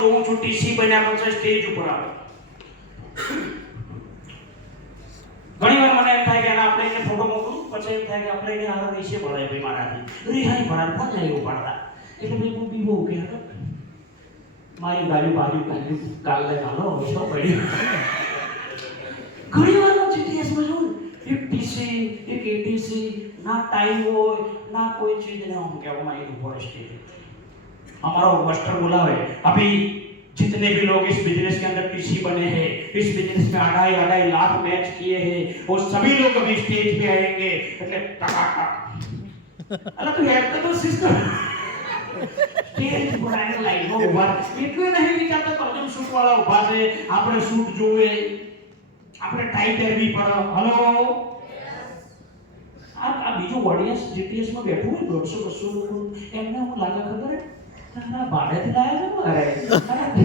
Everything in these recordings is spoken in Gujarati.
જોઉં છું ટીસી બન્યા પછી સ્ટેજ ઉપર આવે. ઘણી વાર મને એમ થાય કે આપણે એને ફોટો મોકલું. પછી એમ થાય કે, આપણે એને આના વિશે ભરાય ભાઈ મારાથી. રિહાઈ ભરાય જાય એવું ભણતા? એટલે ભાઈ હું બીવો કે મારી ગાડી બાજુ ગાડી કાલે હાલો હવે શું ઘણી વાર હું જીટીએસમાં માં જોઉં, એક ટીસી એક એટીસી ના ટાઈમ હોય, ના કોઈ ચીજ, ને હું કહેવામાં આવ્યું ફોરેસ્ટ हमारा मास्टर बोला है अभी जितने भी लोग इस बिजनेस के अंदर टीसी बने हैं इस बिजनेस में अढ़ाई अढ़ाई लाख मैच किए हैं वो सभी लोग अभी स्टेज पे आएंगे એટલે ટકાટક અરે તું હેડ તો સિસ્ટમ સ્ટેજ પર આવીને લાઈનમાં ઊભા એટલું નહીં વિચારતા કરજમ શૂટ વાળા ઊભા છે આપણે શૂટ જોવે આપણે ટાઈ પહેરવી પડે હલો આ આ બીજું ઓડિયન્સ જીટીએસ માં બેઠું હોય દોઢસો બસો લોકો એમને હું લાગે ખબર હે તારા ભાડેથી લાયા છે? અરે અરે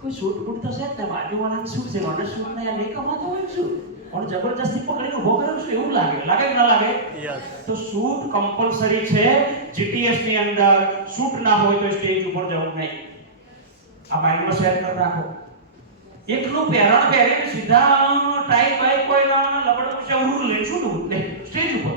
કોઈ શૂટ બૂટ તો છે જ ને બાજુવાળાને શું છે? મને શૂટ ને નહીં કમાતો હોય શું? પણ જબરજસ્તી પકડીને ઊભો કર્યો છું એવું લાગે. લાગે કે ના લાગે? તો શૂટ કમ્પલસરી છે. જીટીએસની અંદર શૂટ ના હોય તો સ્ટેજ ઉપર જવું નહીં. આ માઇન્ડમાં શેર કરી રાખો. એટલું પહેરણ પહેરીને સીધા ટાઈ બાઈ કોઈ ના લબડ પૂછે ઉરું લેશું ને સ્ટેજ ઉપર.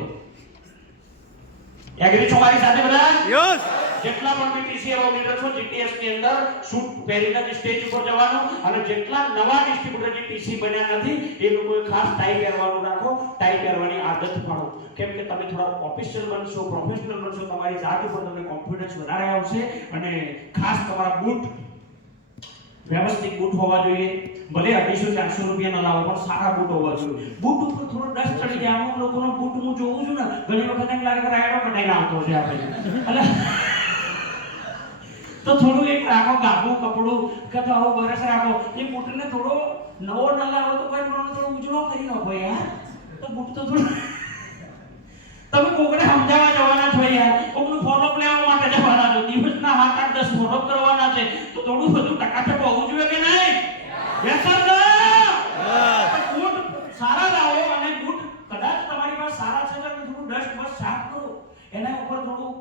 એગ્રી છો મારી સાથે બધા? યસ જેટલા પણ બીટીસી એવા લીડર છો જીટીએસની અંદર સૂટ પહેરીને જ સ્ટેજ ઉપર જવાનું. અને જેટલા નવા ડિસ્ટ્રીબ્યુટર જે બન્યા નથી, એ લોકોએ ખાસ ટાઈ પહેરવાનું રાખો. ટાઈ પહેરવાની આદત પાડો. કેમ કે તમે થોડા ઓફિશિયલ બનશો પ્રોફેશનલ બનશો, તમારી જાત ઉપર તમને કોન્ફિડન્સ વધારે આવશે અને ખાસ તમારા બૂટ વ્યવસ્થિત બૂટ હોવા જોઈએ. ભલે અઢીસો, ચારસો રૂપિયા ના લાવો, પણ સારા બૂટ હોવા જોઈએ. બૂટ ઉપર થોડો ડસ્ટ ચડી જાય. અમુક લોકોનો બૂટ હું જોઉં છું ને, ઘણી વખત એમ લાગે કે રાયડો કટાઈને આવતો છે આપણે. એટલે તો થોડું એક રાખો, ગાભું, કપડું, કે તો આવું બરસ રાખો. એ બૂટને થોડો નવો ન લાવો તો કોઈ પ્રમાણે થોડો ઉજળો કરી નાખો યાર. તો બૂટ તો થોડું તમે કોકને સમજાવવા જવાના છો યાર. કોકનું ફોલોઅપ લેવા માટે જવાના છો. દિવસના હાથ આઠ દસ ફોલોઅપ કરવાના છે. તો થોડું બધું ટકાટક હોવું જોઈએ કે નહીં યસ સર બૂટ સારા લાવો અને બૂટ કદાચ તમારી પાસે સારા છે તો થોડું ડસ્ટ બસ સાફ કરો એના ઉપર થોડું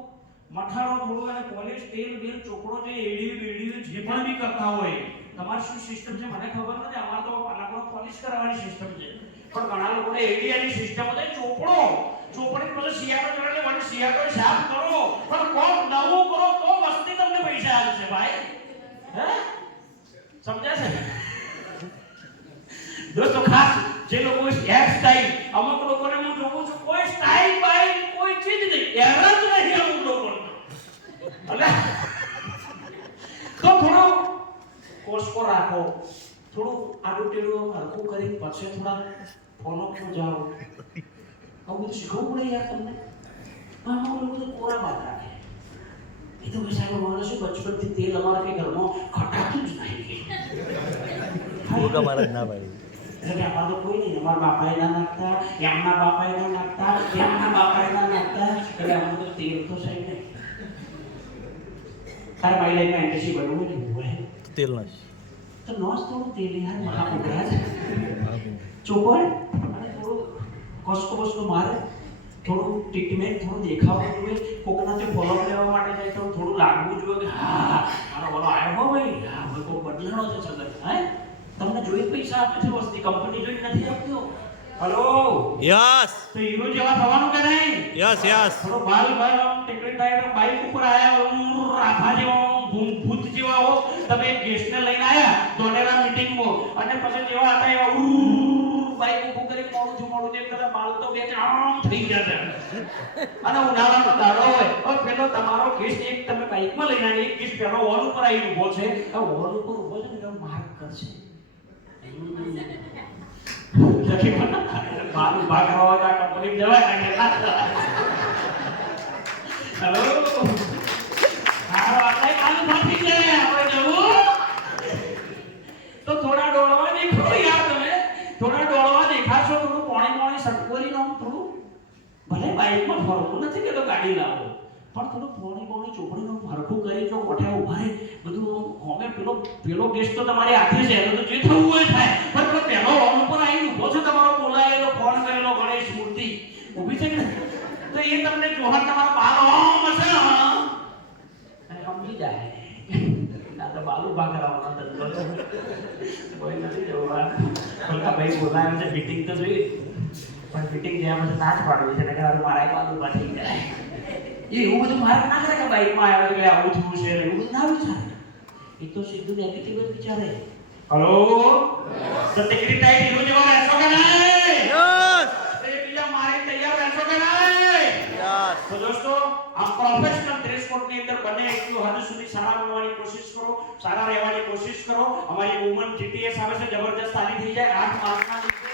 મઠાડો થોડો અને પોલિશ તેલ, બેલ, ચોપડો જે એડી બેડી જે પણ બી કરતા હોય, તમારી શું સિસ્ટમ છે મને ખબર નથી, અમારે તો પાલાકોનો પોલિશ કરાવવાની સિસ્ટમ છે. પણ ઘણા લોકોને એડીયાની સિસ્ટમ હતી ચોપડો. ચોપડી પછી શિયાળો જોડે મને શિયાળો સાફ કરો. પણ કોણ નવું કરો તો વસ્તી તમને પૈસા આવશે ભાઈ. હે? સમજાય છે? દોસ્તો, ખાસ જે લોકો હેર સ્ટાઈલ અમુક લોકોને હું જોઉં છું કોઈ સ્ટાઈલ બાઈલ કોઈ ચીજ નહીં એર જ નહીં અમુક લોકોને એટલે તો થોડો કોસકો રાખો. થોડું આડું ટેડું હરખું કરી પછી થોડા ફોનો ક્यों જાઓ આવું બધું શીખવું પડે યાર તમને. પણ અમુક લોકો તો કોરા બાદ રાખે એ તો કે સાહેબ અમારે શું બચપનથી તેલ અમારા કઈ ઘરમાં ખટાતું જ નહીં ભૂકા મહારાજ ના પાડી. એટલે અમારે કોઈ નહીં. અમારા બાપાએ ના નાખતા એમના બાપાએ ના નાખતા એમના બાપાએ ના નાખતા. એટલે અમારે તેલ તો સાહેબ નહીં. તારે લાઈનમાં એન્ટ્રી બનવું ને હોય. તેલ ના તો નોસ થોડું તેલ યાર મહાપુરાજ ચોપડ અને થોડું કોસ્કો કોસ્કો મારે. થોડું ટ્રીટમેન્ટ થોડું દેખાવું જોઈએ કોકનાથી ફોલોઅપ લેવા માટે જાય તો થોડું લાગવું જોઈએ કે હા મારો બોલો આવ્યો હો ભાઈ. હા ભાઈ કોઈ બદલાણો છે સગત હે? તમને જોઈ પૈસા આપે છે વસ્તી? કંપની જોઈ નથી આપતો? Hello yes. તો હીરો જેવા થવાનું કે નહીં? Yes yes. થોડો બાલ બાલ આમ ટેકરી ટાયર બાઇક ઉપર આયા હું રાફા જેવા. ભૂત જેવા હો તમે ગેસ્ટને લઈને આયા દોડેલા મીટિંગમાં અને પછી જેવા હતા એવા બાઈક ઊભું કરી મોડું છું મોડું તેમ કરતા બાળ તો બે આમ થઈ ગયા છે અને ઉનાળાનો દાડો હોય પેલો તમારો ગેસ્ટ એક તમે બાઈકમાં લઈને આવી એક પેલો વોલ ઉપર આવી ઊભો છે. વોલ ઉપર ઊભો છે ને માર્ક કરશે. તો જવાય હેલો હા આપણે કાલ થાકી જાય આપણે જવું તો થોડા ડોળવા દેખો યાર તમે થોડા ડોળવા દેખાશો થોડું પોણી પોણી સટકોરી નો થોડું ભલે બાઇકમાં ફરવું નથી કે તો ગાડી લાવો. પણ થોડું પોણી પોણી ચોપડીનું ફરખું કરી જો કોઠે ઊભા રહે. બધું હોમે પેલો પેલો ગેસ્ટ તો તમારી હાથે છે. તો જે થવું હોય થાય. પણ તો પહેલો હોમ ઉપર આવીને ઊભો છે, તમારો બોલાયેલો ફોન કરેલો, ગણેશ મૂર્તિ. ઊભી છે કે તો એ તમને જોહર તમારો બાલ હોમ હશે સમજી જાય. ના તો બાલ બાકરાઓનો ધંધો કોઈ નથી જવાનું બોલતા ભાઈ બોલાવે છે ફિટિંગ તો જોઈ પણ ફિટિંગ જ્યાં પછી ના જ પાડવી છે નકર હારું મારા બાલુ ઊભા થઈ જાય એ એવું બધું મારે ના કરે કે બાઇકમાં આવ્યો એટલે આવું થયું છે એવું બધું ના વિચારે એ તો સીધું નેગેટિવ વિચારે હલો તો ટિકિટ ટાઈટ હીરો જેવા રહેશો કે નહીં યસ એ બીજા મારે તૈયાર રહેશો કે નહીં યસ તો દોસ્તો આ પ્રોફેશનલ ડ્રેસ કોડની અંદર બને એટલું હદ સુધી સારા બનવાની કોશિશ કરો, સારા રહેવાની કોશિશ કરો. અમારી વુમન જીટીએસ આવે છે જબરદસ્ત સારી થઈ જાય. આઠ માર્કના